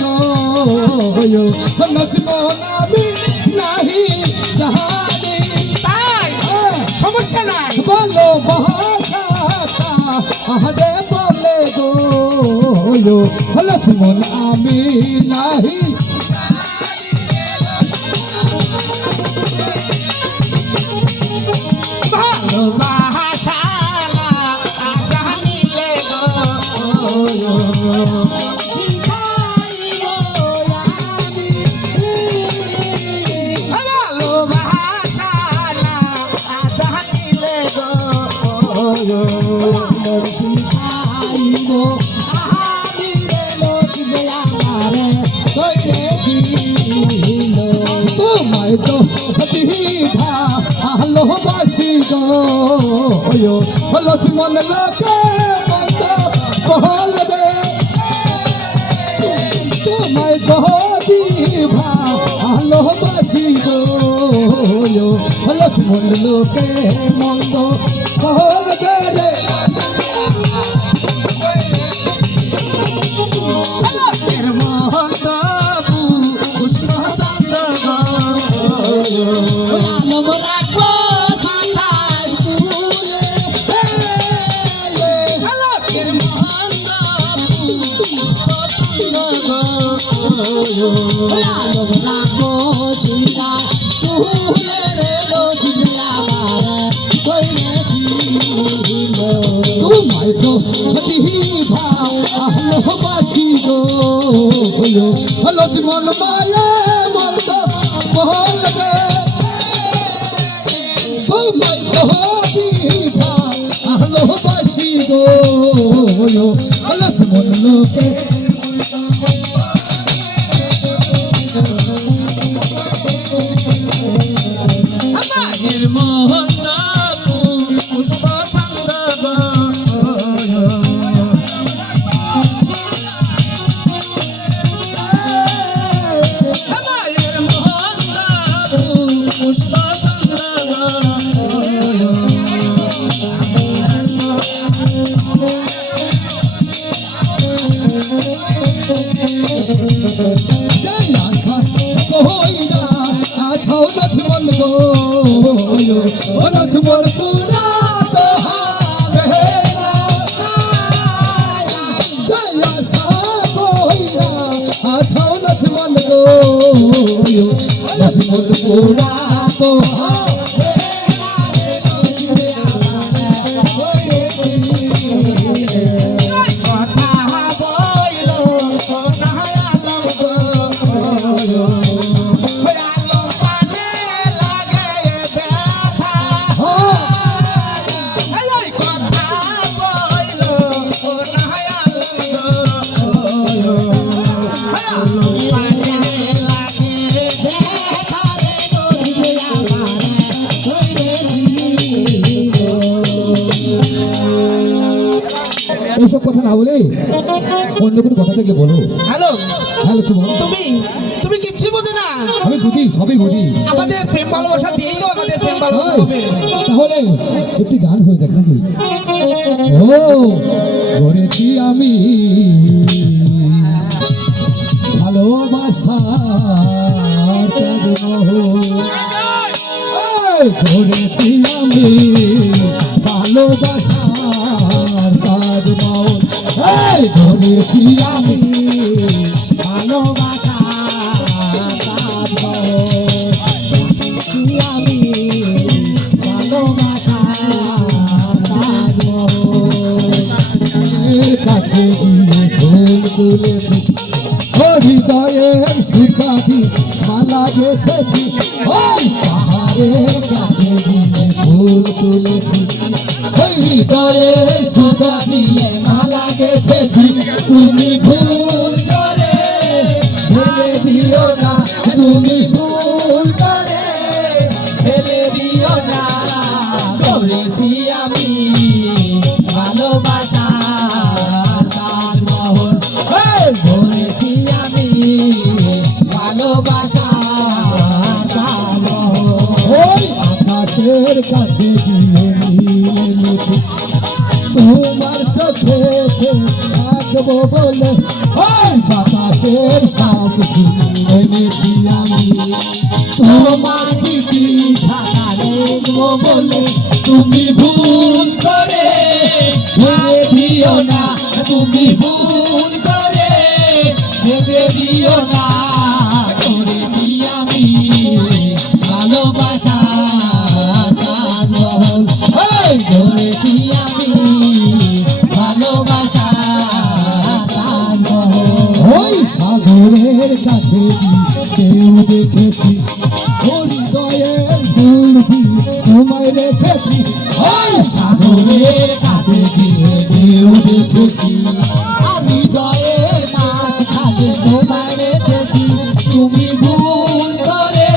গো লক্ষ্মণ আমি নাহি জানি তাই সমস্যা নাই বলো ভাষাটা আরে বলে গো লক্ষ্মণ আমি নাহি ভালোবাসা জানিলে গো ভালোবাসা জানিলে গো শিখাইব আহারে লক্ষ্মী আমারে কইতেছিল তোমায় তো দিভা ভালোবাসি গো লক্ষ্মণ লোকে বলবে তোমায় তো দিভা ভালোবাসি গো লক্ষ্মণ লোকে মন্দ বলবে রে তোমায় তো দিভা ভালোবাসি গো লক্ষ্মণ মায়ে মন্দ বলবে তোমায় তো দিভা ভালোবাসি গো লক্ষ্মণ লোকে লক্ষ্মণ পুরা লক্ষ্মণ গো লক্ষ্মণ পুরা তো এইসব কথা না বলে অন্য কোনো কথা থাকলে বলো। হ্যালো হ্যালো সুমন, তুমি কিচ্ছু বোঝো না। আমি বুঝি, সবই বুঝি। আমাদের প্রেম ভালোবাসা দিয়েই তো আমাদের প্রেম ভালোবাসা হবে। তাহলে একটি গান হয়ে দেখ নাকি? ও করেছি আমি ভালোবাসা করেছি আমি ভালোবাসার কাজ মাও ধরেছি আমি ভালোবাসার কাজ মাও আমি ভালোবাসার কাজ মাও কাছে গিয়ে ফুল তুলেছি হৃদয়ে সুখাদি মালা গেঁথেছি ওই পাহাড়ের কাছে গিয়ে ফুল তুলেছি হৃদয়ে সুখাদি মালা গেঁথেছি তুমি ভুল করে ফেলে দিও না তুমি ভুল করে ফেলে দিও না করেছি আমি ভালোবাসা ধরেছি আমি ভালোবাসা ওই আকাশের কাছে গিয়ে মিলে তোমার চোখে থাকবো বলে ওই বাতাস রসের সব কিছু এনেছি আমি তোমার দিদি ঢাকারে বলে তুমি ভুল করে ভেবে দিও না তুমি ভুল করে ভেবে দিও না করেছি আমি ভালোবাসা গান বহল করেছি আমি ভালোবাসা গান বহল ওই সাগরের কাছে কেউ দেখেছি হৃদয়ের ফুল তোমায় রেখেছি ওই সাগরের কাছে কেউ দেখেছি হৃদয়ের মাঝখানে তোমায় রেখেছি তুমি ভুল করে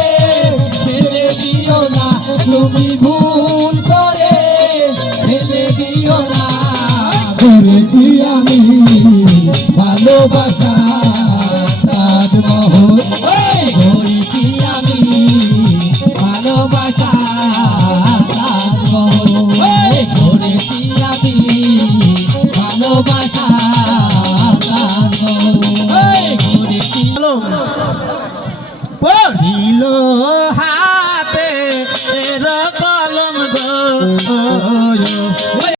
ফেলে দিও না তুমি ভুল করে ফেলে দিও না করেছি আমি ভালোবাসা